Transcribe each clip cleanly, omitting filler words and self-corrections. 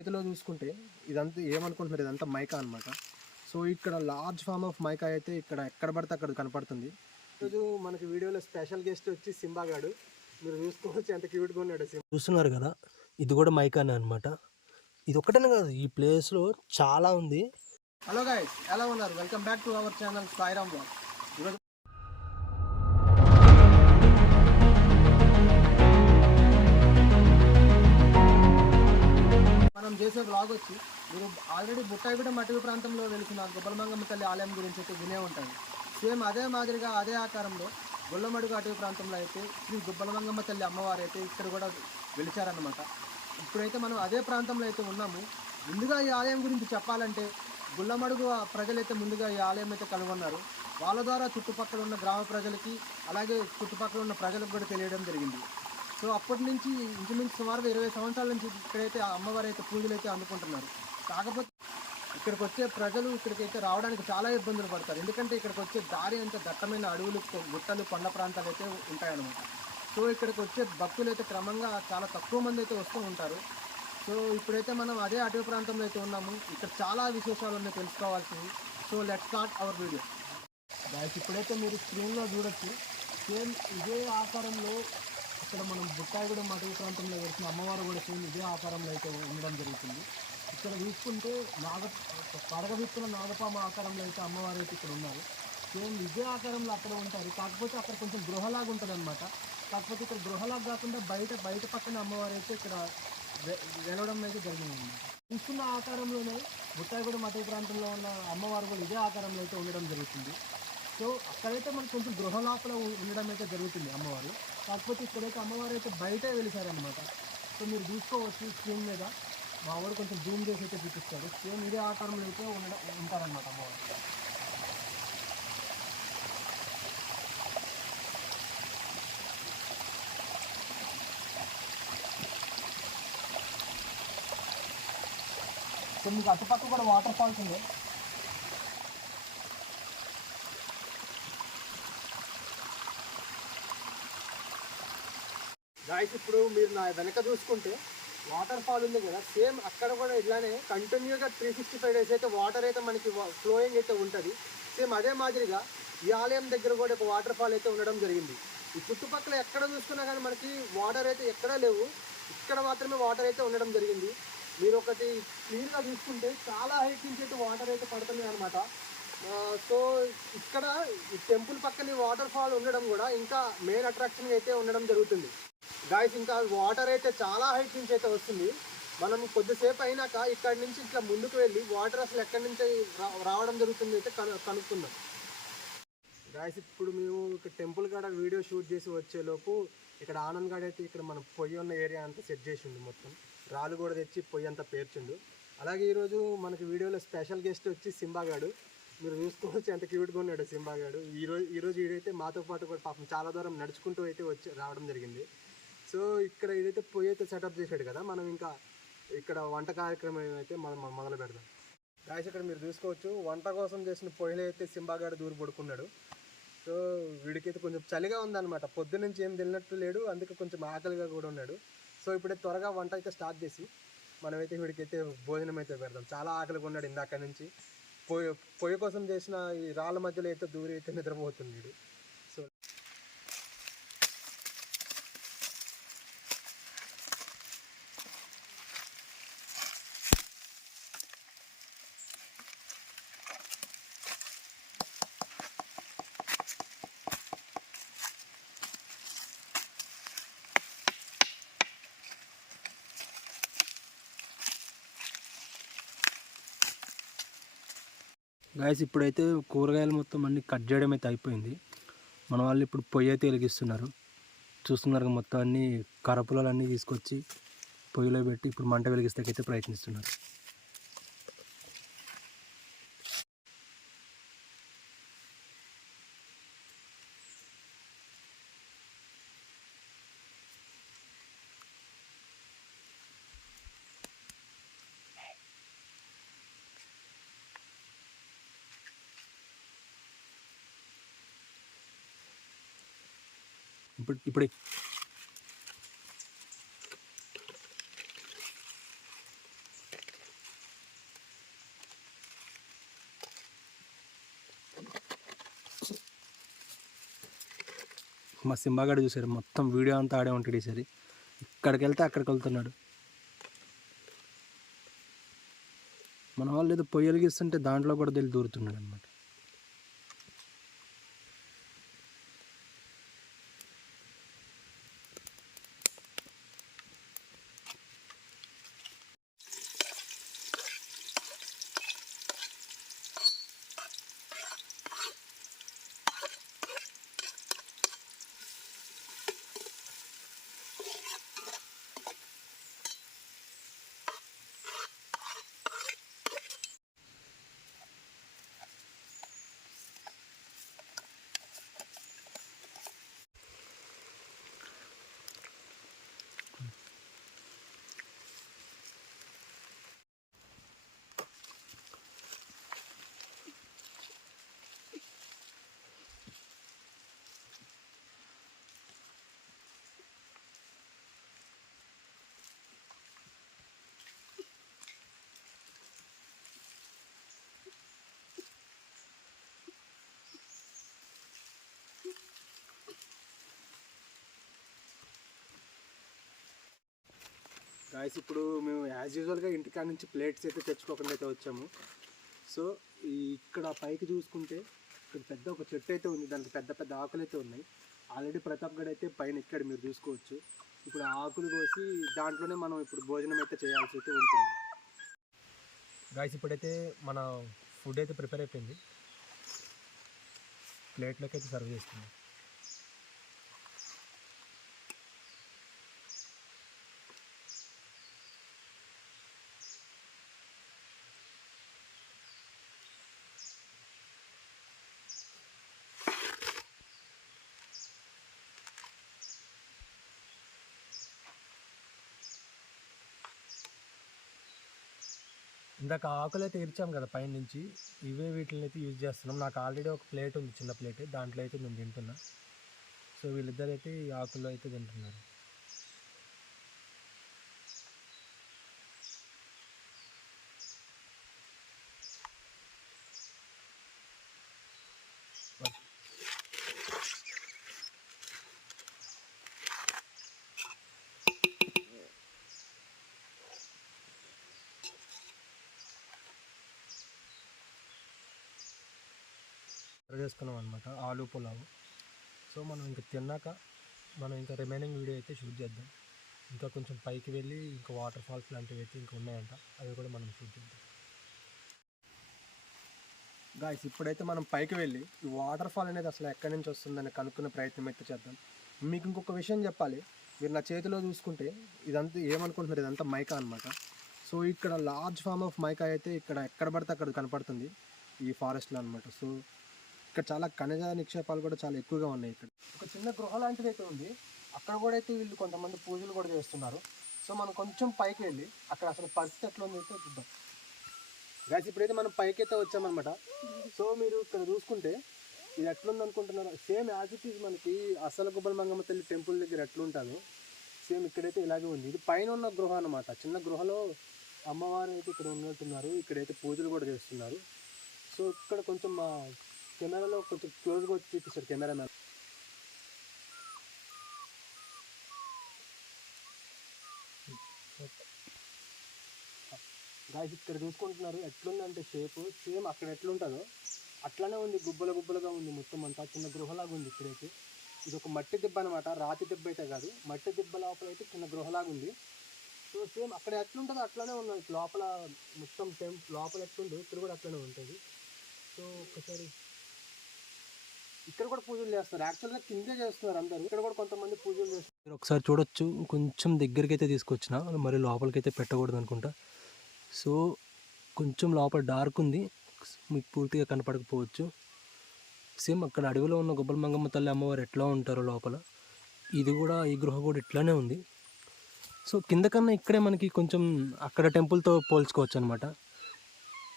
చేతిలో చూసుకుంటే ఇదంతా ఏమనుకుంటున్నారు, ఇదంతా మైకా అనమాట. సో ఇక్కడ లార్జ్ ఫామ్ ఆఫ్ మైకా అయితే ఇక్కడ ఎక్కడ పడితే అక్కడ కనపడుతుంది. ఈరోజు మనకి వీడియోలో స్పెషల్ గెస్ట్ వచ్చి సింబాగాడు. మీరు చూసుకోవచ్చు ఎంత క్యూట్గా ఉన్నాడు. చూస్తున్నారు కదా, ఇది కూడా మైకానే అనమాట. ఇది ఒకటేనే కాదు, ఈ ప్లేస్లో చాలా ఉంది. హలో గైస్, ఎలా ఉన్నారు? Welcome back to our channel Sairam blog. ఈరోజు మనం చేసే బ్లాగ్ వచ్చి, మీరు ఆల్రెడీ బుట్టాయిగూడెం అటవీ ప్రాంతంలో వెలిసిన గుబ్బలమంగమ్మ తల్లి ఆలయం గురించి అయితే వినే ఉంటారు. సేమ్ అదే మాదిరిగా అదే ఆకారంలో గొల్లమడుగు అటవీ ప్రాంతంలో అయితే శ్రీ గుబ్బలమంగమ్మ తల్లి అమ్మవారు అయితే ఇక్కడ కూడా వెలిచారన్నమాట. ఇప్పుడైతే మనం అదే ప్రాంతంలో అయితే ఉన్నాము. ముందుగా ఈ ఆలయం గురించి చెప్పాలంటే గుల్లమడుగు ప్రజలైతే ముందుగా ఈ ఆలయం అయితే కనుగొన్నారు. వాళ్ళ ద్వారా చుట్టుపక్కల ఉన్న గ్రామ ప్రజలకి అలాగే చుట్టుపక్కల ఉన్న ప్రజలకు కూడా తెలియడం జరిగింది. సో అప్పటి నుంచి ఇంచుమించు సుమారుగా 20 సంవత్సరాల నుంచి ఇక్కడైతే అమ్మవారు అయితే పూజలు అయితే అందుకుంటున్నారు. కాకపోతే ఇక్కడికి వచ్చే ప్రజలు ఇక్కడికైతే రావడానికి చాలా ఇబ్బందులు పడతారు. ఎందుకంటే ఇక్కడికి వచ్చే దారి అంతా దట్టమైన అడవులు, గుట్టలు, కొండ ప్రాంతాలు అయితే ఉంటాయన్నమాట. సో ఇక్కడికి వచ్చే భక్తులు అయితే క్రమంగా చాలా తక్కువ మంది అయితే వస్తూ ఉంటారు. సో ఇప్పుడైతే మనం అదే అటవీ ప్రాంతంలో అయితే ఉన్నాము. ఇక్కడ చాలా విశేషాలు ఉన్నాయి తెలుసుకోవాల్సింది. So let's start our video. Guys, ఇప్పుడైతే మీరు స్క్రీన్లో చూడొచ్చు, సేమ్ ఇదే ఆకారంలో ఇక్కడ మనం బుట్టాయిగూడెం అటవీ ప్రాంతంలో వెలిసిన అమ్మవారు కూడా సేమ్ ఇదే ఆకారంలో అయితే ఉండడం జరుగుతుంది. ఇక్కడ చూసుకుంటే పడగవిత్తుల నాగపామ ఆకారంలో అయితే అమ్మవారు అయితే ఇక్కడ ఉన్నారు. సేమ్ ఇదే ఆకారంలో అక్కడ ఉంటారు. కాకపోతే అక్కడ కొంచెం గృహలాగా ఉంటుంది అనమాట. కాకపోతే ఇక్కడ గృహలాగా కాకుండా బయట పక్కన అమ్మవారు అయితే ఇక్కడ వెలవడం అయితే జరిగింది. చూస్తున్న ఆకారంలోనే బుట్టాయిగూడెం అటవీ ప్రాంతంలో ఉన్న అమ్మవారు కూడా ఇదే ఆకారంలో అయితే ఉండడం జరుగుతుంది. సో అక్కడైతే మనకు కొంచెం గృహ లోపల ఉండడం అయితే జరుగుతుంది అమ్మవారు. కాకపోతే ఇక్కడైతే అమ్మవారు అయితే బయటే వెలిసారనమాట. సో మీరు చూసుకోవచ్చు స్క్రీన్ మీద, మా వాడు కొంచెం జూమ్ చేసి అయితే చూపిస్తారు. సేమ్ ఇదే ఆకారంలో అయితే ఉంటారనమాట అమ్మవారు. సో మీకు అటుపక్క కూడా వాటర్ ఫాల్స్ ఉంది. గాయ్స్, ఇప్పుడు మీరు నా వెనక చూసుకుంటే వాటర్ ఫాల్ ఉంది కదా, సేమ్ అక్కడ కూడా ఇట్లానే కంటిన్యూగా 365 డేస్ అయితే వాటర్ అయితే మనకి ఫ్లోయింగ్ అయితే ఉంటుంది. సేమ్ అదే మాదిరిగా ఈ ఆలయం దగ్గర కూడా ఒక వాటర్ ఫాల్ అయితే ఉండడం జరిగింది. ఈ చుట్టుపక్కల ఎక్కడ చూసుకున్నా కానీ మనకి వాటర్ అయితే ఎక్కడా లేవు, ఇక్కడ మాత్రమే వాటర్ అయితే ఉండడం జరిగింది. మీరు ఒకటి క్లియర్గా చూసుకుంటే చాలా హైట్ నుంచి అయితే వాటర్ అయితే పడుతున్నాయి అనమాట. సో ఇక్కడ ఈ టెంపుల్ పక్కన వాటర్ ఫాల్ ఉండడం కూడా ఇంకా మెయిన్ అట్రాక్షన్ అయితే ఉండడం జరుగుతుంది. గాయ్స్, ఇంకా వాటర్ అయితే చాలా హైట్ నుంచి అయితే వస్తుంది. మనం కొద్దిసేపు అయినాక ఇక్కడ నుంచి ఇట్లా ముందుకు వెళ్ళి వాటర్ అసలు ఎక్కడి నుంచి రావడం జరుగుతుంది అయితే కనుక్కుందాం. గాయ్స్, ఇప్పుడు మేము ఇక్కడ టెంపుల్ కాడ వీడియో షూట్ చేసి వచ్చేలోపు ఇక్కడ ఆనంద్ గాడు అయితే ఇక్కడ మన పొయ్యి ఉన్న ఏరియా అంతా సెట్ చేసిండు. మొత్తం రాళ్ళు కూడా తెచ్చి పొయ్యి అంతా పేర్చిండు. అలాగే ఈరోజు మనకి వీడియోలో స్పెషల్ గెస్ట్ వచ్చి సింబాగాడు. మీరు చూసుకోవచ్చు ఎంత క్యూట్గా ఉన్నాడు సింబాగాడు. ఈరోజు వీడైతే మాతో పాటు కూడా పాపం చాలా దూరం నడుచుకుంటూ అయితే రావడం జరిగింది. సో ఇక్కడ ఏదైతే పొయ్యి అయితే సెటప్ చేశాడు కదా, మనం ఇంకా ఇక్కడ వంట కార్యక్రమం అయితే మనం మొదలు పెడదాం. గాయ్స్, ఇక్కడ మీరు చూసుకోవచ్చు వంట కోసం చేసిన పొయ్యిలో అయితే సింబాగాడు దూరం పడుకున్నాడు. సో వీడికైతే కొంచెం చలిగా ఉందన్నమాట. పొద్దున్నుంచి ఏం తిన్నట్టు లేడు, అందుకే కొంచెం ఆకలిగా కూడా ఉన్నాడు. సో ఇప్పుడైతే త్వరగా వంట అయితే స్టార్ట్ చేసి మనమైతే వీడికైతే భోజనం అయితే పెడదాం. చాలా ఆకలిగా ఉన్నాడు ఇందాక నుంచి. పొయ్యి కోసం చేసిన ఈ రాళ్ళ మధ్యలో అయితే దూరి అయితే నిద్రపోతున్నాడు. సో గాయ్స్, ఇప్పుడైతే కూరగాయలు మొత్తం అన్ని కట్ చేయడం అయితే అయిపోయింది. మన వాళ్ళు ఇప్పుడు పొయ్యి అయితే వెలిగిస్తున్నారు. చూస్తున్నారు మొత్తం అన్ని కర్రపుల్లలన్నీ తీసుకొచ్చి పొయ్యిలో పెట్టి ఇప్పుడు మంట వెలిగిస్తాకైతే ప్రయత్నిస్తున్నారు. ఇప్పుడు మా సింబాగాడు చూసారు, మొత్తం వీడియో అంతా ఆడే ఉంటాడు ఈసారి. ఇక్కడికి వెళ్తే అక్కడికి వెళ్తున్నాడు. మన వాళ్ళు ఏదో పొయ్యి వెలిగిస్తుంటే దాంట్లో కూడా తెలిసి దూరుతున్నాడు అనమాట. గాయస్ ఇప్పుడు మేము యాజ్ యూజువల్గా ఇంటికాడ నుంచి ప్లేట్స్ అయితే తెచ్చుకోకుండా అయితే వచ్చాము. సో ఇక్కడ పైకి చూసుకుంటే ఇక్కడ పెద్ద ఒక చెట్టు అయితే ఉంది, దానికి పెద్ద పెద్ద ఆకులు అయితే ఉన్నాయి. ఆల్రెడీ ప్రతాప్ గడ్ అయితే పైన ఇక్కడ మీరు చూసుకోవచ్చు. ఇప్పుడు ఆకులు కోసి దాంట్లోనే మనం ఇప్పుడు భోజనం అయితే చేయాల్సి అయితే ఉంటుంది. గాయస్ ఇప్పుడైతే మన ఫుడ్ అయితే ప్రిపేర్ అయిపోయింది, ప్లేట్లోకి అయితే సర్వ్ చేస్తున్నాం. ఇందాక ఆకులు అయితే ఇరిచాం కదా పైన నుంచి, ఇవే వీటిని అయితే యూజ్ చేస్తున్నాం. నాకు ఆల్రెడీ ఒక ప్లేట్ ఉంది, చిన్న ప్లేట్, దాంట్లో అయితే నేను తింటున్నా. సో వీళ్ళిద్దరు అయితే ఈ ఆకుల్లో అయితే తింటున్నారు. చేసుకున్నాం అనమాట ఆలు పులావు. సో మనం ఇంకా తిన్నాక మనం ఇంకా రిమైనింగ్ వీడియో అయితే షూట్ చేద్దాం. ఇంకా కొంచెం పైకి వెళ్ళి ఇంకా వాటర్ ఫాల్స్ లాంటివి అయితే ఇంకా ఉన్నాయంట, అవి కూడా మనం షూట్ చేద్దాం. గాయస్ ఇప్పుడైతే మనం పైకి వెళ్ళి ఈ వాటర్ ఫాల్ అనేది అసలు ఎక్కడి నుంచి వస్తుందని కనుక్కునే ప్రయత్నం అయితే చేద్దాం. మీకు ఇంకొక విషయం చెప్పాలి, మీరు నా చేతిలో చూసుకుంటే ఇదంతా ఏమనుకుంటున్నారు, ఇదంతా మైకా అనమాట. సో ఇక్కడ లార్జ్ ఫామ్ ఆఫ్ మైకా అయితే ఇక్కడ ఎక్కడ పడితే అక్కడ కనపడుతుంది ఈ ఫారెస్ట్లో అనమాట. సో ఇక్కడ చాలా ఖనిజ నిక్షేపాలు కూడా చాలా ఎక్కువగా ఉన్నాయి. ఇక్కడ ఒక చిన్న గృహ లాంటిది అయితే ఉంది, అక్కడ కూడా అయితే వీళ్ళు కొంతమంది పూజలు కూడా చేస్తున్నారు. సో మనం కొంచెం పైకి వెళ్ళి అక్కడ అసలు పరిస్థితి ఎట్లా ఉంది అయితే చూద్దాం. గాయస్ ఇప్పుడైతే మనం పైకి అయితే వచ్చామన్నమాట. సో మీరు ఇక్కడ చూసుకుంటే ఇది ఎట్లుంది అనుకుంటున్నారు, సేమ్ యాజ్ ఇట్ ఈజ్ మనకి అసలు గుబ్బల మంగమ్మ తల్లి టెంపుల్ దగ్గర ఎట్లుంటుందో సేమ్ ఇక్కడైతే ఇలాగే ఉంది. ఇది పైన ఉన్న గృహ అనమాట, చిన్న గృహలో అమ్మవారు అయితే ఇక్కడ ఉన్నట్టున్నారు, ఇక్కడైతే పూజలు కూడా చేస్తున్నారు. సో ఇక్కడ కొంచెం మా కెమెరాలో కొంచెం క్లోజ్గా వచ్చి చూపిస్తారు కెమెరామ్యాన్. గాయస్ ఇక్కడ చూసుకుంటున్నారు ఎట్లుందంటే షేపు సేమ్ అక్కడ ఎట్లుంటుందో అట్లానే ఉంది, గుబ్బల గుబ్బలుగా ఉంది మొత్తం అంతా, చిన్న గృహలాగా ఉంది ఇక్కడైతే. ఇది ఒక మట్టి దిబ్బ అనమాట, రాతి దిబ్బ అయితే కాదు, మట్టి దిబ్బ లోపల అయితే చిన్న గృహలాగా ఉంది. సో సేమ్ అక్కడ ఎట్లుంటుందో అట్లానే ఉన్నది లోపల, మొత్తం సేమ్ లోపల ఎట్లుందో ఇక్కడ కూడా అట్లనే ఉంటుంది. సో ఒక్కసారి ఇక్కడ కూడా పూజలు చేస్తారు, యాక్చువల్గా కిందే చేస్తున్నారు అందరూ, ఇక్కడ కూడా కొంతమంది పూజలు చేస్తారు. ఒకసారి చూడొచ్చు, కొంచెం దగ్గరికి అయితే తీసుకొచ్చిన, మరి లోపలికి అయితే పెట్టకూడదు అనుకుంటా. సో కొంచెం లోపల డార్క్ ఉంది, మీకు పూర్తిగా కనపడకపోవచ్చు. సేమ్ అక్కడ అడవిలో ఉన్న గుబ్బల మంగమ్మ తల్లి అమ్మవారు ఎట్లా ఉంటారో లోపల, ఇది కూడా ఈ గృహ కూడా ఇట్లానే ఉంది. సో కింద కన్నా ఇక్కడే మనకి కొంచెం అక్కడ టెంపుల్తో పోల్చుకోవచ్చు అనమాట.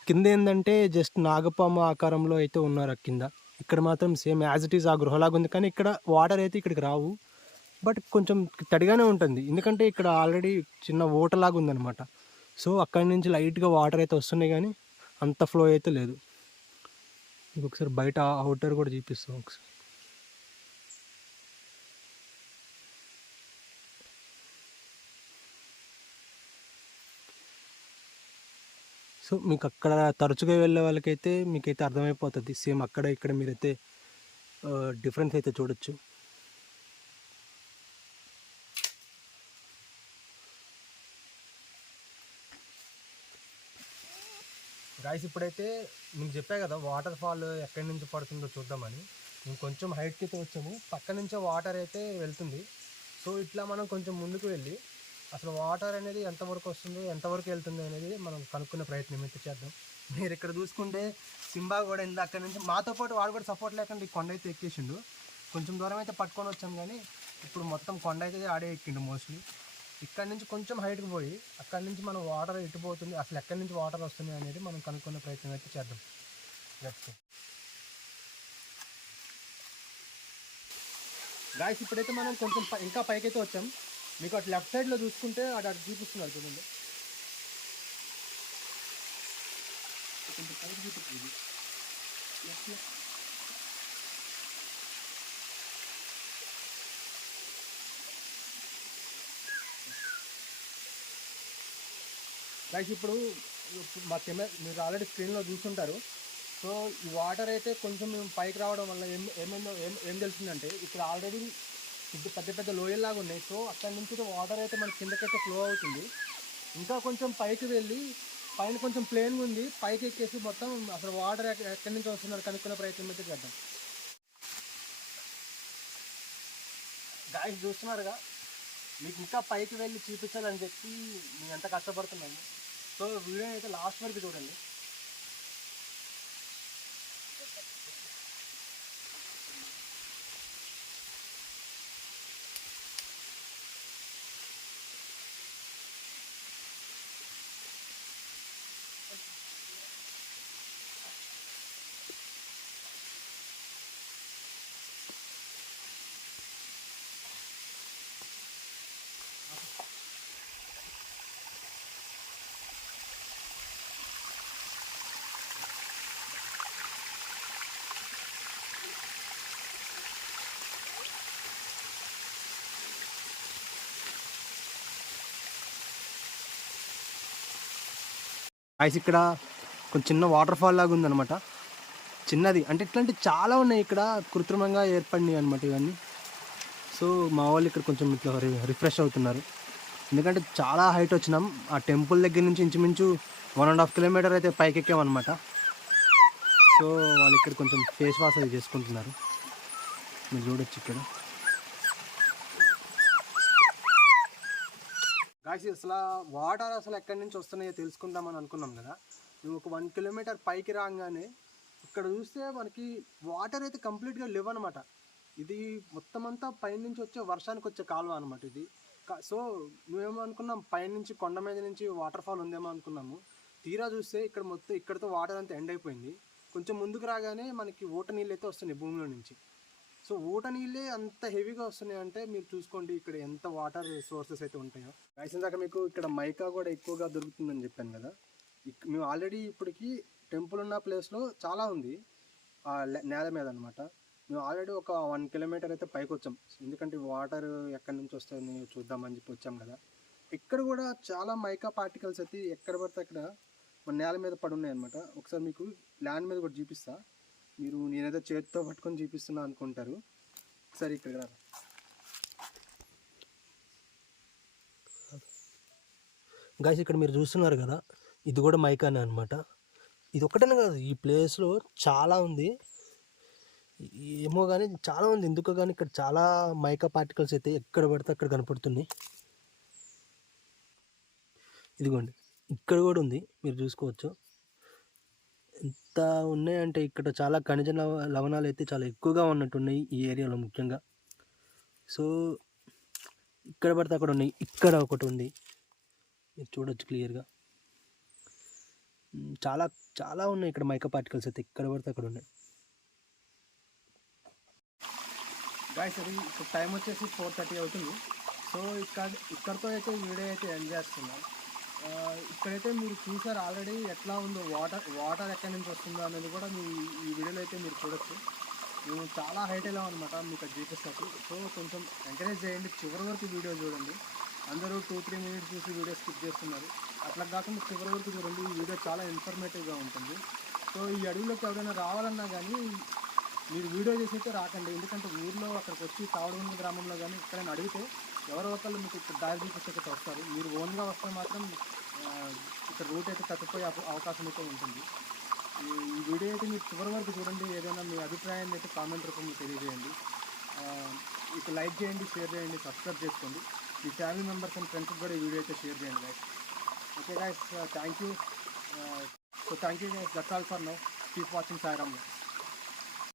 కింద ఏంటంటే జస్ట్ నాగపాము ఆకారంలో అయితే ఉన్నారు కింద, ఇక్కడ మాత్రం సేమ్ యాజ్ ఇట్ ఈజ్ ఆ గృహలాగా ఉంది. కానీ ఇక్కడ వాటర్ అయితే ఇక్కడికి రావు, బట్ కొంచెం తడిగానే ఉంటుంది, ఎందుకంటే ఇక్కడ ఆల్రెడీ చిన్న ఓటలాగా ఉందన్నమాట. సో అక్కడి నుంచి లైట్గా వాటర్ అయితే వస్తున్నాయి, కానీ అంత ఫ్లో అయితే లేదు. మీకు ఒకసారి బయట అవుటర్ కూడా చూపిస్తాం ఒకసారి. సో మీకు అక్కడ తరచుగా వెళ్ళే వాళ్ళకైతే మీకైతే అర్థమైపోతుంది. సేమ్ అక్కడ ఇక్కడ మీరైతే డిఫరెన్స్ అయితే చూడొచ్చు. గాయస్ ఇప్పుడైతే మీకు చెప్పా కదా వాటర్ ఫాల్ ఎక్కడి నుంచి పడుతుందో చూద్దామని. మేము కొంచెం హైట్కి అయితే వచ్చాము, పక్క నుంచే వాటర్ అయితే వెళ్తుంది. సో ఇట్లా మనం కొంచెం ముందుకు వెళ్ళి అసలు వాటర్ అనేది ఎంతవరకు వస్తుందో ఎంతవరకు వెళ్తుందో అనేది మనం కనుక్కునే ప్రయత్నం అయితే చేద్దాం. మీరు ఇక్కడ చూసుకుంటే సింబా కూడా ఇందా అక్కడి నుంచి మాతో పాటు వాడు కూడా సపోర్ట్ లేకుండా ఈ కొండ అయితే ఎక్కేసిండు. కొంచెం దూరం అయితే పట్టుకొని వచ్చాం, కానీ ఇప్పుడు మొత్తం కొండ అయితే ఆడే ఎక్కిండు మోస్ట్లీ. ఇక్కడ నుంచి కొంచెం హైట్కి పోయి అక్కడి నుంచి మనం వాటర్ ఎట్టిపోతుంది, అసలు ఎక్కడి నుంచి వాటర్ వస్తుంది అనేది మనం కనుక్కునే ప్రయత్నం అయితే చేద్దాం. గాయస్ ఇప్పుడైతే మనం కొంచెం ఇంకా పైకి అయితే వచ్చాం. మీకు అటు లెఫ్ట్ సైడ్లో చూసుకుంటే అటు చూపిస్తున్నారు చూడండి. కొంచెం పైకి చూపిస్తుంది. గైస్ ఇప్పుడు మా మీరు ఆల్రెడీ స్క్రీన్లో చూస్తుంటారు. సో ఈ వాటర్ అయితే కొంచెం మేము పైకి రావడం వల్ల ఏం తెలిసిందంటే ఇక్కడ ఆల్రెడీ పెద్ద పెద్ద లోయల్లాగా ఉన్నాయి. సో అక్కడి నుంచి వాటర్ అయితే మన కిందకైతే ఫ్లో అవుతుంది. ఇంకా కొంచెం పైకి వెళ్ళి పైన కొంచెం ప్లేన్గా ఉంది, పైకి ఎక్కేసి మొత్తం అసలు వాటర్ ఎక్కడి నుంచి వస్తున్నారు కనుక్కునే ప్రయత్నం అయితే చేద్దాం. గాయస్ చూస్తున్నారుగా, మీకు ఇంకా పైకి వెళ్ళి చూపించాలని చెప్పి మేము ఎంత కష్టపడుతున్నాము. సో వీడియో అయితే లాస్ట్ వరకు చూడండి. ఐస్ ఇక్కడ కొంచెం చిన్న వాటర్ ఫాల్ లాగా ఉందన్నమాట. చిన్నది అంటే ఇట్లాంటి చాలా ఉన్నాయి ఇక్కడ కృత్రిమంగా ఏర్పడినాయి అనమాట ఇవన్నీ. సో మా వాళ్ళు ఇక్కడ కొంచెం ఇట్లా రిఫ్రెష్ అవుతున్నారు, ఎందుకంటే చాలా హైట్ వచ్చినాం. ఆ టెంపుల్ దగ్గర నుంచి ఇంచుమించు 1.5 కిలోమీటర్ అయితే పైకి ఎక్కామన్నమాట. సో వాళ్ళు ఇక్కడ కొంచెం ఫేస్ వాష్ అది చేసుకుంటున్నారు, మీరు చూడొచ్చు ఇక్కడ. గాయస్ అసలు వాటర్ అసలు ఎక్కడి నుంచి వస్తున్నాయో తెలుసుకుందామని అనుకున్నాం కదా. మేము ఒక 1 కిలోమీటర్ పైకి రాగానే ఇక్కడ చూస్తే మనకి వాటర్ అయితే కంప్లీట్గా లేవన్నమాట. ఇది మొత్తం అంతా పైనుంచి వచ్చే వర్షానికి వచ్చే కాలువ అనమాట ఇది. సో మేము అనుకున్నాం పైనుంచి కొండ మీద నుంచి వాటర్ ఫాల్ ఉందేమో అనుకున్నాము. తీరా చూస్తే ఇక్కడ మొత్తం ఇక్కడతో వాటర్ అంతా ఎండ్ అయిపోయింది. కొంచెం ముందుకు రాగానే మనకి ఊట నీళ్ళు అయితే వస్తున్నాయి భూమిలో నుంచి. సో ఊట నీళ్ళే అంత హెవీగా వస్తున్నాయి అంటే మీరు చూసుకోండి ఇక్కడ ఎంత వాటర్ సోర్సెస్ అయితే ఉంటాయో. దాకా మీకు ఇక్కడ మైకా కూడా ఎక్కువగా దొరుకుతుందని చెప్పాను కదా. మేము ఆల్రెడీ ఇప్పటికి టెంపుల్ ఉన్న ప్లేస్లో చాలా ఉంది నేల మీద అనమాట. మేము ఆల్రెడీ ఒక 1 కిలోమీటర్ అయితే పైకి వచ్చాం, ఎందుకంటే వాటర్ ఎక్కడి నుంచి వస్తాయని చూద్దామని చెప్పి వచ్చాం కదా. ఇక్కడ కూడా చాలా మైకా పార్టికల్స్ అయితే ఎక్కడ పడితే అక్కడ మన నేల మీద పడి ఉన్నాయి అనమాట. ఒకసారి మీకు ల్యాండ్ మీద కూడా చూపిస్తా, మీరు నేనేదో చేతితో పట్టుకొని చూపిస్తున్నా అనుకుంటారు. ఒకసారి ఇక్కడ గాయస్ ఇక్కడ మీరు చూస్తున్నారు కదా, ఇది కూడా మైకానే అనమాట. ఇది ఒక్కటనే కాదు, ఈ ప్లేస్లో చాలా ఉంది, ఏమో కానీ చాలా ఉంది ఎందుకో కానీ ఇక్కడ చాలా మైకా పార్టికల్స్ అయితే ఎక్కడ పడితే అక్కడ కనపడుతున్నాయి. ఇదిగోండి ఇక్కడ కూడా ఉంది, మీరు చూసుకోవచ్చు. ఎంత ఉన్నాయంటే ఇక్కడ చాలా ఖనిజ లవణాలు అయితే చాలా ఎక్కువగా ఉన్నట్టున్నాయి ఈ ఏరియాలో ముఖ్యంగా. సో ఇక్కడ పడితే అక్కడ ఉన్నాయి, ఇక్కడ ఒకటి ఉంది, మీరు చూడొచ్చు క్లియర్గా. చాలా చాలా ఉన్నాయి ఇక్కడ మైకా పార్టికల్స్ అయితే ఎక్కడ పడితే అక్కడ ఉన్నాయి. గాయస్ అది ఇప్పుడు టైం వచ్చేసి 4:30 అవుతుంది. సో ఇక్కడితో అయితే వీడియో అయితే ఎండ్ చేస్తున్నాం. ఇక్కడైతే మీరు చూసారు ఆల్రెడీ ఎట్లా ఉందో వాటర్ ఎక్కడి నుంచి వస్తుందో అనేది కూడా ఈ వీడియోలో అయితే మీరు చూడొచ్చు. మేము చాలా హైట్ వెళ్ళాం అనమాట, మీకు అది చూపిస్తాను. సో కొంచెం ఎంకరేజ్ చేయండి, చివరి వరకు వీడియో చూడండి. అందరూ 2-3 మినిట్స్ చూసి వీడియో స్కిప్ చేస్తున్నారు. అట్లా కాకుండా చివరి వరకు చూడండి. ఈ వీడియో చాలా ఇన్ఫర్మేటివ్గా ఉంటుంది. సో ఈ అడవిలోకి ఎవరైనా రావాలన్నా కానీ మీరు వీడియో చేసి అయితే రాకండి. ఎందుకంటే ఊర్లో అక్కడికి వచ్చి తావడగుండ గ్రామంలో కానీ ఎక్కడైనా అడిగితే ఎవరో ఒకళ్ళు మీకు ఇక్కడ దారి చూపించకపోతే వస్తారు. మీరు ఓన్గా వస్తే మాత్రం ఇక్కడ రూట్ అయితే తప్పిపోయే అవకాశం అయితే ఉంటుంది. ఈ వీడియో అయితే మీరు చివరి వరకు చూడండి. ఏదైనా మీ అభిప్రాయాన్ని అయితే కామెంట్ రూపంలో తెలియజేయండి. ఇక లైక్ చేయండి, షేర్ చేయండి, సబ్స్క్రైబ్ చేసుకోండి. మీ ఫ్యామిలీ మెంబర్స్ అండ్ ఫ్రెండ్స్కి కూడా ఈ వీడియో అయితే షేర్ చేయండి guys. Okay guys, thank you. So thank you guys, that's all for now. Keep watching Sairam.